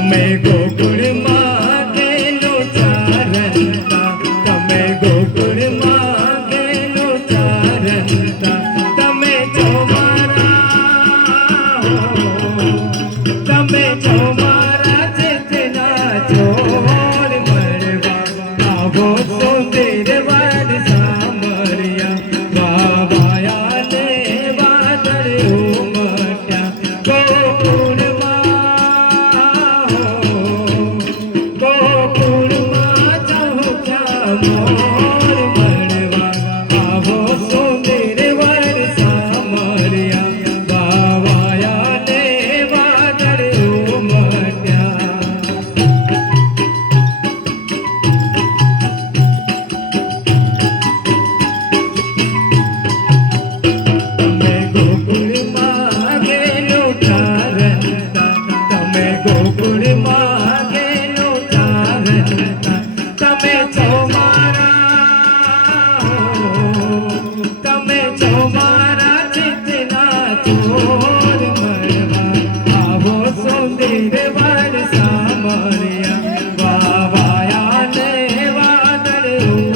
તમે ગોકુળમાં ગેલો ચારંતા, તમે ગોકુળમાં ગેલો ચારંતા, તમે છો મારા, તમે છો મારા ચેતના છોડ મળવા આવો સુંદર વડ સામરિયા વાવાયા ને વાદળ ઉમટ્યા ગોકુળમાં ચહુક્યા મોર મળવા આવો સુંદર વડ સામરિયા વાવાયા ને વાદળ ઉમટ્યા તમે ગોકુળમાં ગેલો ચારંતા, તમે ગોકુળમાં ગેલો ચારંતા, તમે છો મારા, તમે છો મારા ચિત્તના ચોર મળવા આવો સુંદર વડ સામરિયા વાવાયા ને વાદળ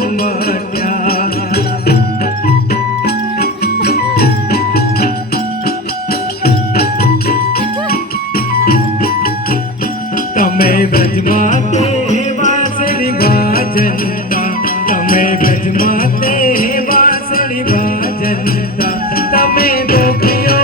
ઉમટ્યા તમે બ્રજમાં તે વાંસળી વાજનતા, તમે બ્રજમાં તે વાંસળી વાજનતા, તમે ગોપીઓ